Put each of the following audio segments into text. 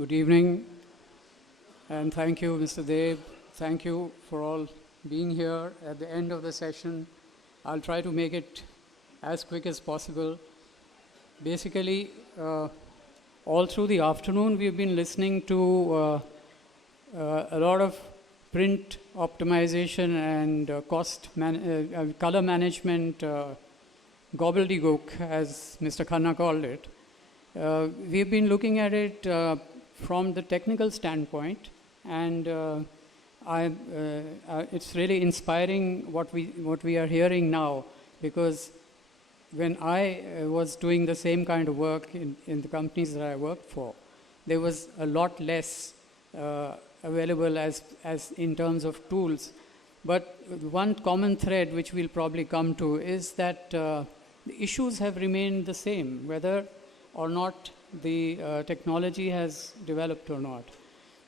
Good evening, and thank you, Mr. Dev. Thank you for all being here at the end of the session. I'll try to make it as quick as possible. Basically, all through the afternoon, we've been listening to a lot of print optimization and color management gobbledygook, as Mr. Khanna called it. We've been looking at it from the technical standpoint, and it's really inspiring what we are hearing now, because when I was doing the same kind of work in the companies that I worked for, there was a lot less available as in terms of tools. But one common thread which we'll probably come to is that the issues have remained the same, whether or not the technology has developed or not.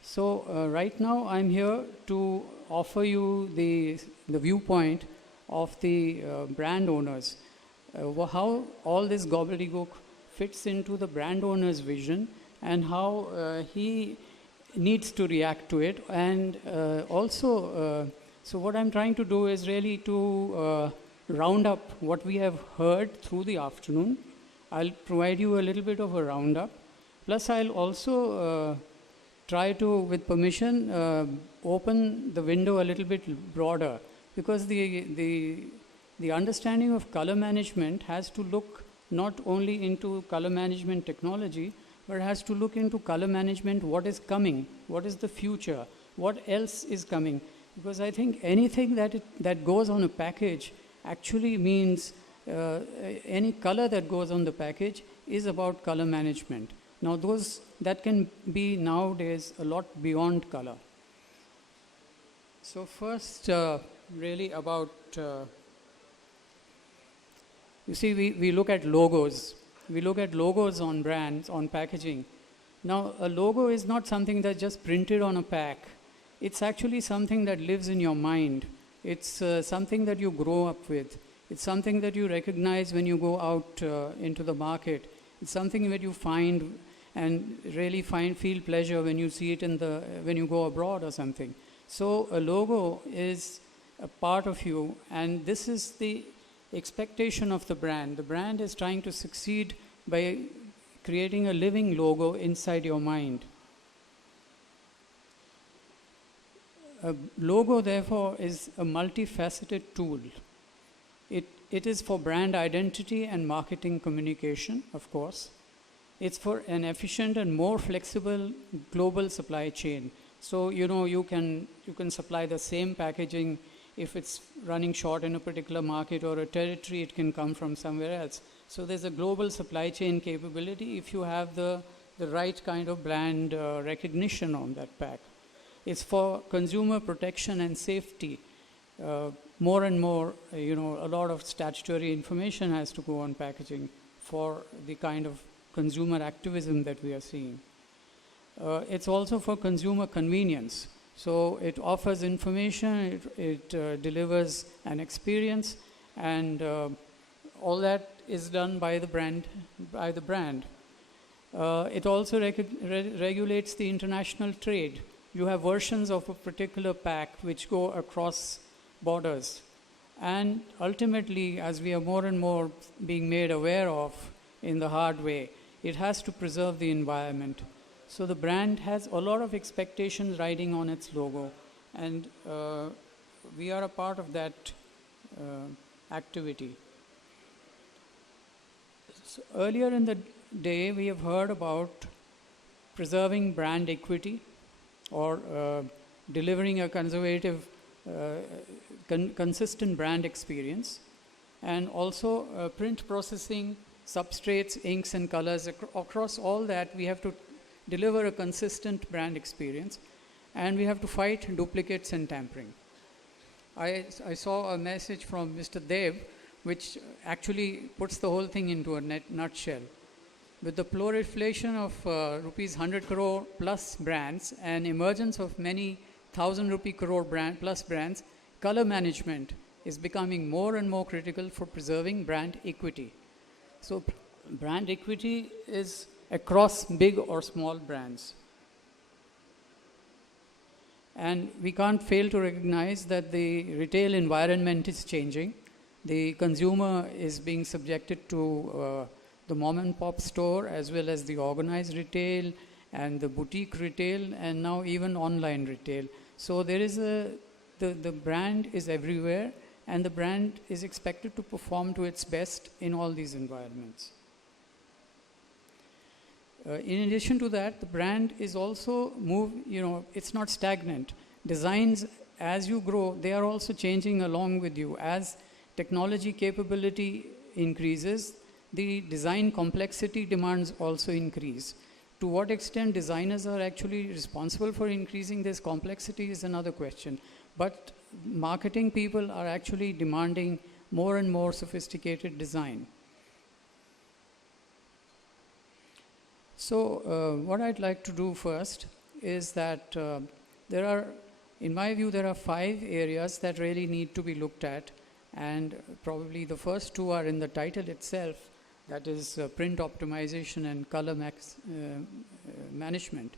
So right now I'm here to offer you the viewpoint of the brand owners, how all this gobbledygook fits into the brand owner's vision and how he needs to react to it. And also, so what I'm trying to do is really to round up what we have heard through the afternoon. I'll provide you a little bit of a roundup. Plus, I'll also try to, with permission, open the window a little bit broader, because the understanding of color management has to look not only into color management technology, but it has to look into color management, what is coming, what is the future, what else is coming. Because I think anything that goes on a package actually means any color that goes on the package is about color management. Now that can be nowadays a lot beyond color. So first, really about, you see, we look at logos. We look at logos on brands, on packaging. Now a logo is not something that's just printed on a pack. It's actually something that lives in your mind. It's something that you grow up with. It's something that you recognize when you go out into the market. It's something that you find and really feel pleasure when you see it when you go abroad or something. So a logo is a part of you, and this is the expectation of the brand. The brand is trying to succeed by creating a living logo inside your mind. A logo, therefore, is a multifaceted tool. It is for brand identity and marketing communication, of course. It's for an efficient and more flexible global supply chain. So, you can supply the same packaging. If it's running short in a particular market or a territory, it can come from somewhere else. So there's a global supply chain capability if you have the right kind of brand recognition on that pack. It's for consumer protection and safety. More and more, a lot of statutory information has to go on packaging for the kind of consumer activism that we are seeing. It's also for consumer convenience. So it offers information, it delivers an experience, and all that is done by the brand. It also regulates the international trade. You have versions of a particular pack which go across borders. And ultimately, as we are more and more being made aware of in the hard way, it has to preserve the environment. So the brand has a lot of expectations riding on its logo, and we are a part of that activity. So earlier in the day, we have heard about preserving brand equity, or delivering a conservative, consistent brand experience, and also print processing, substrates, inks, and colors. Across all that, we have to deliver a consistent brand experience, and we have to fight duplicates and tampering. I saw a message from Mr. Dev, which actually puts the whole thing into a nutshell. With the proliferation of rupees 100 crore plus brands and emergence of many 1,000 rupee crore plus brands, color management is becoming more and more critical for preserving brand equity. So brand equity is across big or small brands. And we can't fail to recognize that the retail environment is changing. The consumer is being subjected to the mom and pop store, as well as the organized retail and the boutique retail, and now even online retail. So there is the brand is everywhere, and the brand is expected to perform to its best in all these environments. In addition to that, the brand is also it's not stagnant. Designs, as you grow, they are also changing along with you. As technology capability increases, the design complexity demands also increase. To what extent designers are actually responsible for increasing this complexity is another question. But marketing people are actually demanding more and more sophisticated design. So what I'd like to do first is that in my view, there are 5 areas that really need to be looked at, and probably the first 2 are in the title itself, that is print optimization and color management.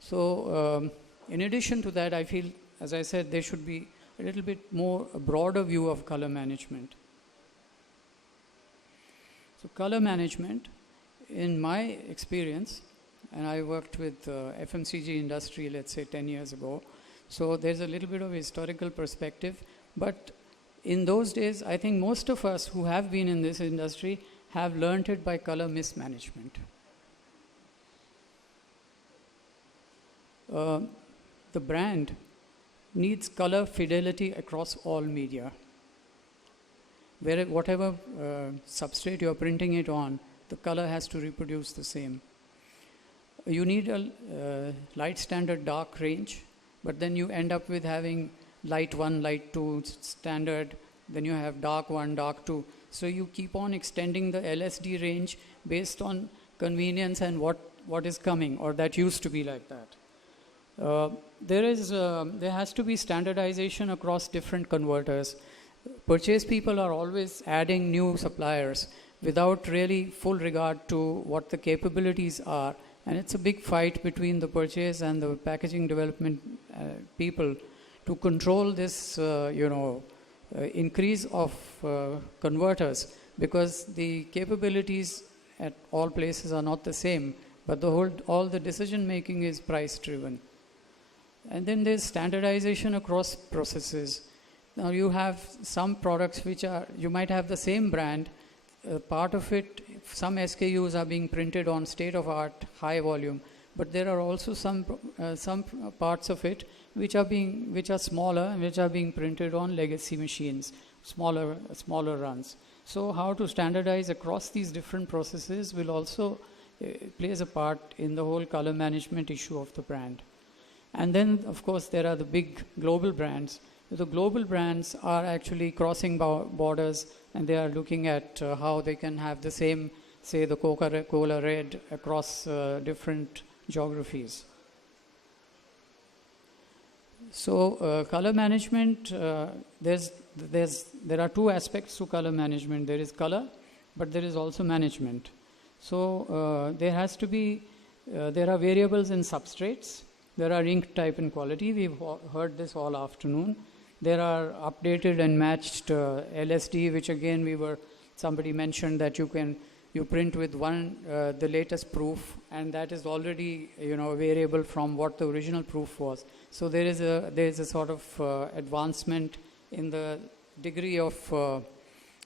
So in addition to that, I feel, as I said, there should be a little bit more a broader view of color management. So color management, in my experience, and I worked with FMCG industry, let's say 10 years ago, so there's a little bit of historical perspective, but in those days, I think most of us who have been in this industry have learned it by color mismanagement. The brand needs color fidelity across all media. Whatever substrate you're printing it on, the color has to reproduce the same. You need a light standard dark range, but then you end up with having light 1, light 2 standard, then you have dark 1, dark 2. So you keep on extending the LSD range based on convenience and what is coming, or that used to be like that. There has to be standardization across different converters. Purchase people are always adding new suppliers without really full regard to what the capabilities are. And it's a big fight between the purchase and the packaging development people to control this, increase of converters, because the capabilities at all places are not the same, but all the decision making is price driven. And then there's standardization across processes. Now you have some products which you might have the same brand, part of it, some SKUs are being printed on state-of-art high volume, but there are also some parts of it which are smaller and which are being printed on legacy machines, smaller runs. So how to standardize across these different processes will also plays a part in the whole color management issue of the brand. And then, of course, there are the big global brands. The global brands are actually crossing borders, and they are looking at how they can have the same, say, the Coca-Cola Red across different geographies. So color management, there are 2 aspects to color management. There is color, but there is also management. So there has to be, there are variables in substrates. There are ink type and quality. We've heard this all afternoon. There are updated and matched LSD, which again somebody mentioned that you print with the latest proof, and that is already a variable from what the original proof was. So there is a sort of advancement in the degree of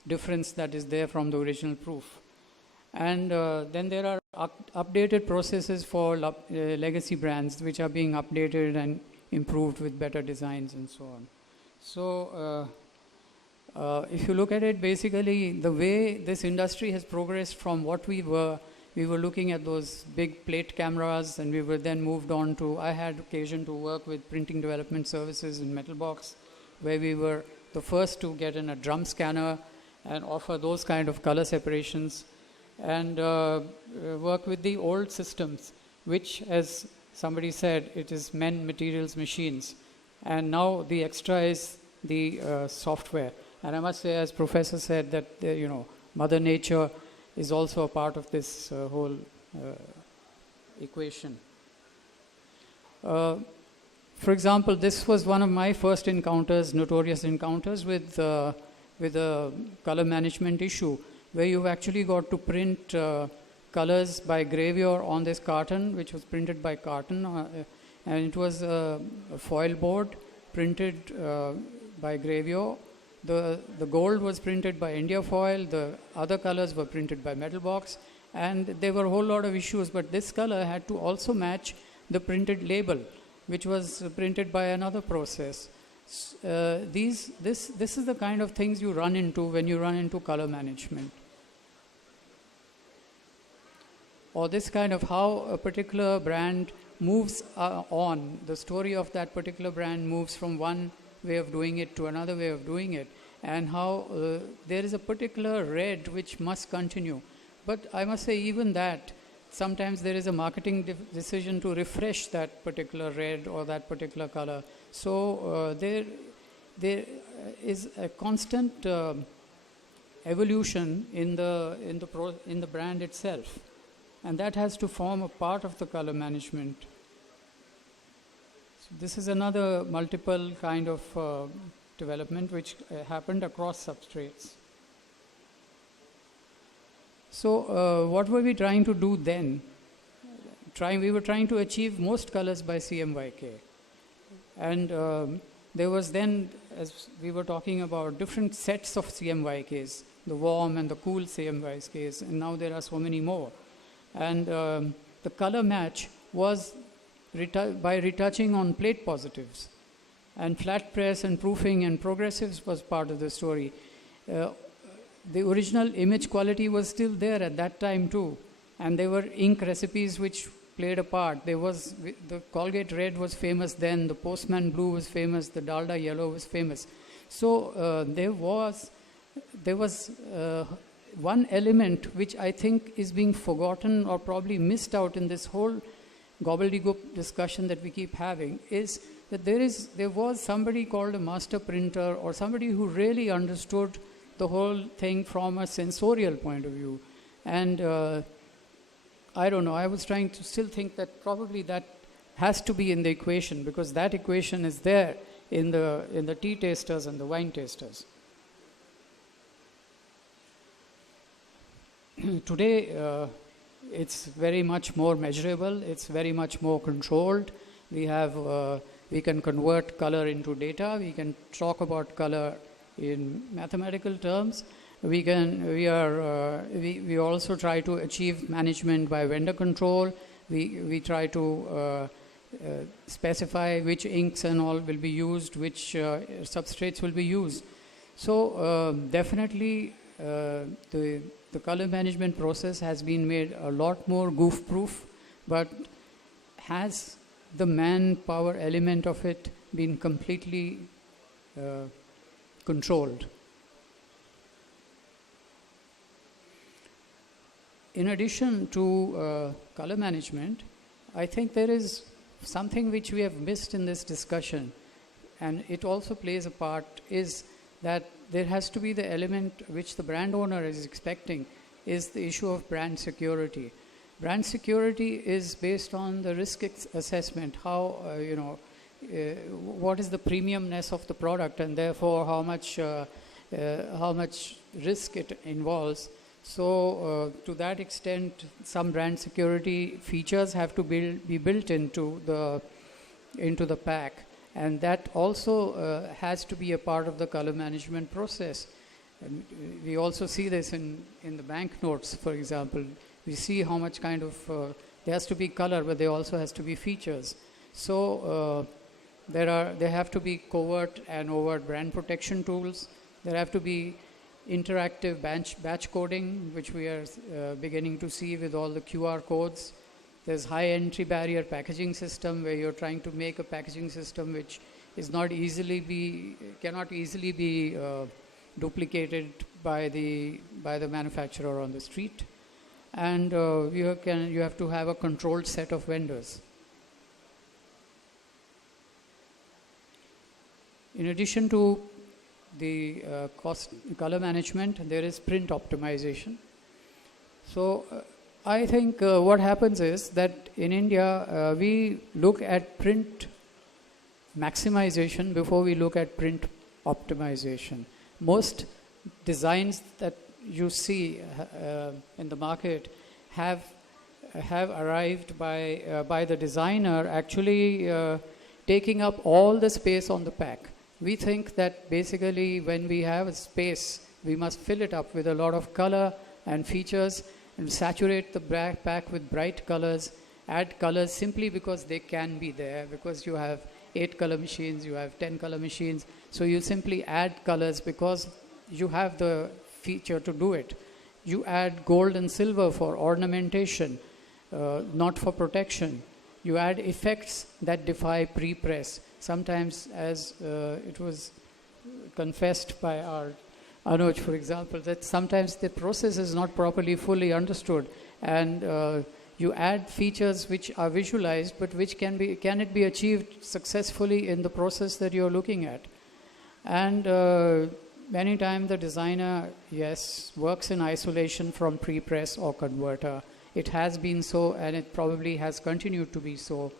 difference that is there from the original proof. And then there are updated processes for legacy brands, which are being updated and improved with better designs and so on. So if you look at it, basically the way this industry has progressed from what we were looking at those big plate cameras, and we were then moved on to, I had occasion to work with printing development services in Metal Box, where we were the first to get in a drum scanner and offer those kind of color separations, and work with the old systems, which, as somebody said, it is men, materials, machines. And now the extra is the software. And I must say, as Professor said, that Mother Nature is also a part of this whole equation. For example, this was one of my first encounters, notorious encounters with a color management issue, where you've actually got to print colors by gravure on this carton, which was printed by carton, and it was a foil board printed by gravure. The gold was printed by India foil, the other colors were printed by metal box, and there were a whole lot of issues, but this color had to also match the printed label, which was printed by another process. This is the kind of things you run into when you run into color management. Or this kind of how a particular brand moves on. The story of that particular brand moves from one way of doing it to another way of doing it, and how there is a particular red which must continue. But I must say, even that, sometimes there is a marketing decision to refresh that particular red or that particular color. So there is a constant evolution in the brand itself, and that has to form a part of the color management. So this is another multiple kind of development which happened across substrates. So what were we trying to do then? We were trying to achieve most colors by CMYK. And there was then, as we were talking about, different sets of CMYKs, the warm and the cool CMYKs, and now there are so many more. And the color match was by retouching on plate positives. And flat press and proofing and progressives was part of the story. The original image quality was still there at that time too, and there were ink recipes which played a part. The Colgate Red was famous then, the Postman Blue was famous, the Dalda Yellow was famous. So there was one element which I think is being forgotten or probably missed out in this whole gobbledygook discussion that we keep having, is that there was somebody called a master printer, or somebody who really understood the whole thing from a sensorial point of view. And I don't know, I was trying to still think that probably that has to be in the equation, because that equation is there in the tea tasters and the wine tasters. Today, it's very much more measurable, it's very much more controlled. We can convert color into data, we can talk about color in mathematical terms. We also try to achieve management by vendor control. We try to specify which inks and all will be used, which substrates will be used. So definitely the color management process has been made a lot more goof-proof, but has the manpower element of it been completely controlled? In addition to color management, I think there is something which we have missed in this discussion, and it also plays a part, is that there has to be the element which the brand owner is expecting, is the issue of brand security. Brand security is based on the risk assessment, how, what is the premiumness of the product, and therefore how much risk it involves. So to that extent, some brand security features have to be built into the pack, and that also has to be a part of the color management process. And we also see this in the banknotes, for example. We see how much kind of there has to be color, but there also has to be features. So there have to be covert and overt brand protection tools. There have to be interactive batch coding, which we are beginning to see with all the QR codes. There's high entry barrier packaging system, where you're trying to make a packaging system which is cannot easily be duplicated by the manufacturer on the street. And you have to have a controlled set of vendors. In addition to the color management, there is print optimization. So I think what happens is that in India, we look at print maximization before we look at print optimization. Most designs that you see in the market have arrived by the designer actually taking up all the space on the pack. We think that basically when we have a space, we must fill it up with a lot of color and features and saturate the pack with bright colors, add colors simply because they can be there, because you have 8 color machines, you have 10 color machines. So you simply add colors because you have the feature to do it. You add gold and silver for ornamentation, not for protection. You add effects that defy pre-press. Sometimes, as it was confessed by our Anuj, for example, that sometimes the process is not properly fully understood, and you add features which are visualized, but which can it be achieved successfully in the process that you're looking at. And many times the designer, yes, works in isolation from pre-press or converter. It has been so, and it probably has continued to be so.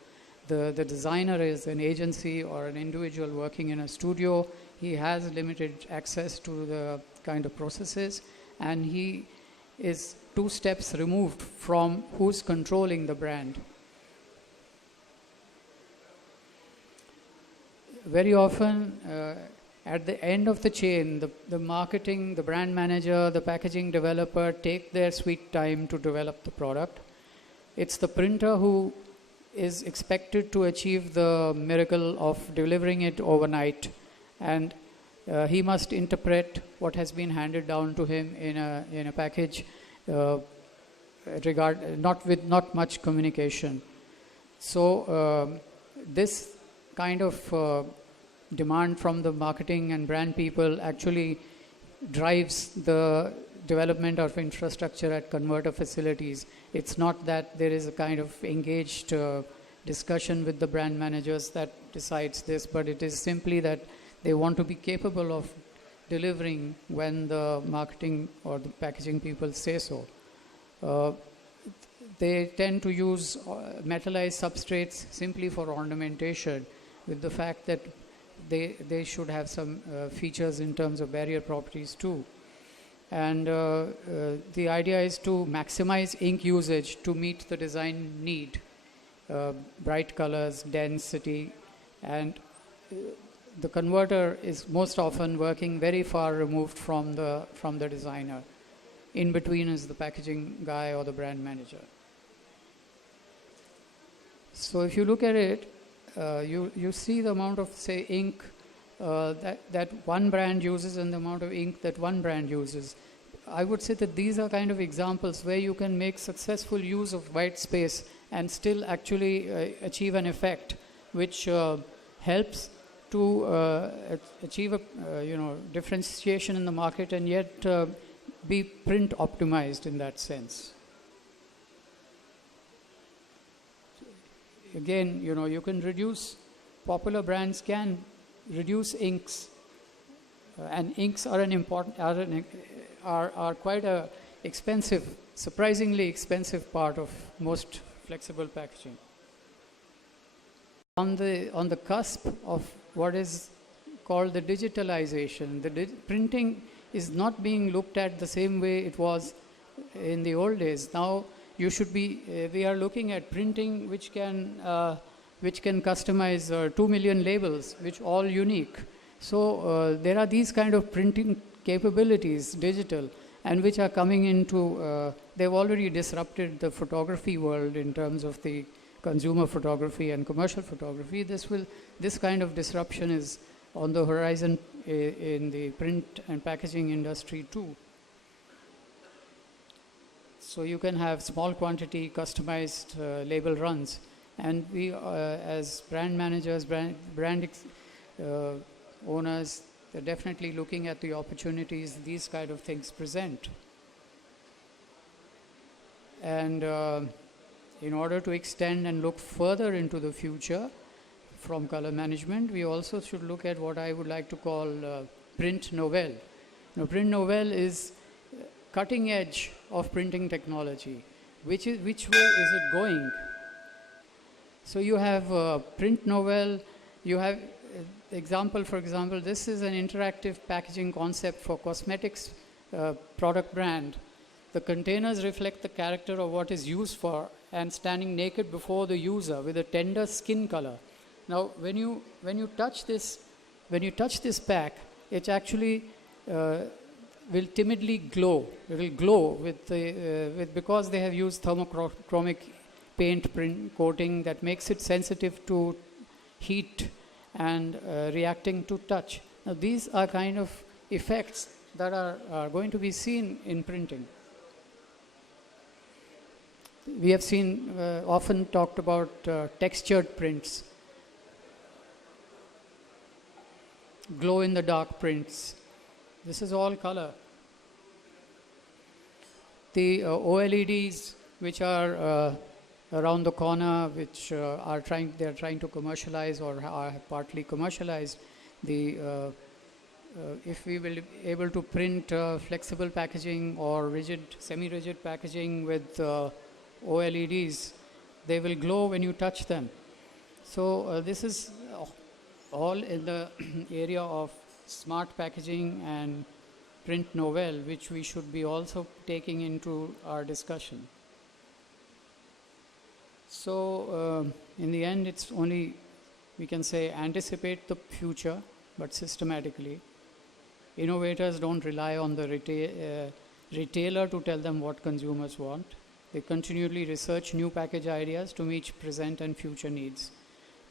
The designer is an agency or an individual working in a studio. He has limited access to the kind of processes, and he is 2 steps removed from who's controlling the brand. Very often, at the end of the chain, the marketing, the brand manager, the packaging developer take their sweet time to develop the product. It's the printer who is expected to achieve the miracle of delivering it overnight, and he must interpret what has been handed down to him in a package, not much communication. So this kind of demand from the marketing and brand people actually drives the development of infrastructure at converter facilities. It's not that there is a kind of engaged discussion with the brand managers that decides this, but it is simply that they want to be capable of delivering when the marketing or the packaging people say so. They tend to use metallized substrates simply for ornamentation, with the fact that they should have some features in terms of barrier properties too. And the idea is to maximize ink usage to meet the design need, bright colors, density, and the converter is most often working very far removed from the designer. In between is the packaging guy or the brand manager. So if you look at it, you see the amount of, say, ink that one brand uses and the amount of ink that one brand uses. I would say that these are kind of examples where you can make successful use of white space and still actually achieve an effect which helps to achieve a differentiation in the market and yet be print optimized in that sense. Again, you can reduce, popular brands can reduce inks, and inks are are quite a surprisingly expensive part of most flexible packaging. On the cusp of what is called the digitalization, printing is not being looked at the same way it was in the old days. Now we are looking at printing which can customize 2 million labels, which all unique. So there are these kind of printing capabilities, digital, and which are coming into, they've already disrupted the photography world in terms of the consumer photography and commercial photography. This kind of disruption is on the horizon in the print and packaging industry too. So you can have small quantity customized label runs, and we as brand managers, brand owners, they're definitely looking at the opportunities these kind of things present. And in order to extend and look further into the future from color management, we also should look at what I would like to call print novel. Now, print novel is cutting edge of printing technology. Which way is it going? So you have print novel, You have example, for example, this is an interactive packaging concept for cosmetics product brand. The containers reflect the character of what is used for and standing naked before the user with a tender skin color. Now, when you touch this pack, it actually will timidly glow. It will glow with because they have used thermochromic paint print coating that makes it sensitive to heat and reacting to touch. Now, these are kind of effects that are going to be seen in printing. We have seen often talked about textured prints, glow in the dark prints. This is all color. The OLEDs, which are around the corner, which they're trying to commercialize or are partly commercialized. If we will be able to print flexible packaging or semi-rigid packaging with OLEDs, they will glow when you touch them. So this is all in the area of smart packaging and print novel, which we should be also taking into our discussion. So in the end, it's only, we can say, anticipate the future, but systematically. Innovators don't rely on the retailer to tell them what consumers want. They continually research new package ideas to meet present and future needs.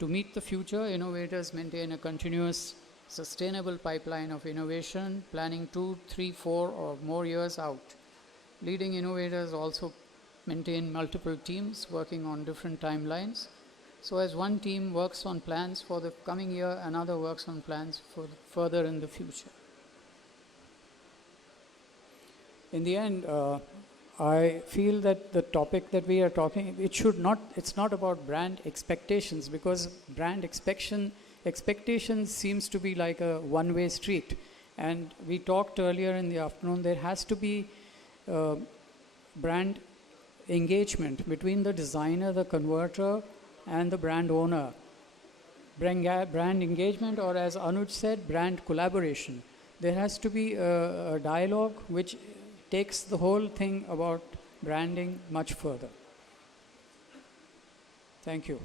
To meet the future, innovators maintain a continuous, sustainable pipeline of innovation, planning 2, 3, 4 or more years out. Leading innovators also maintain multiple teams working on different timelines. So as one team works on plans for the coming year, another works on plans for further in the future. In the end, I feel that the topic that we are talking, it's not about brand expectations, because brand expectations seems to be like a one-way street. And we talked earlier in the afternoon, there has to be brand engagement between the designer, the converter, and the brand owner. Brand engagement, or as Anuj said, brand collaboration. There has to be a dialogue which takes the whole thing about branding much further. Thank you.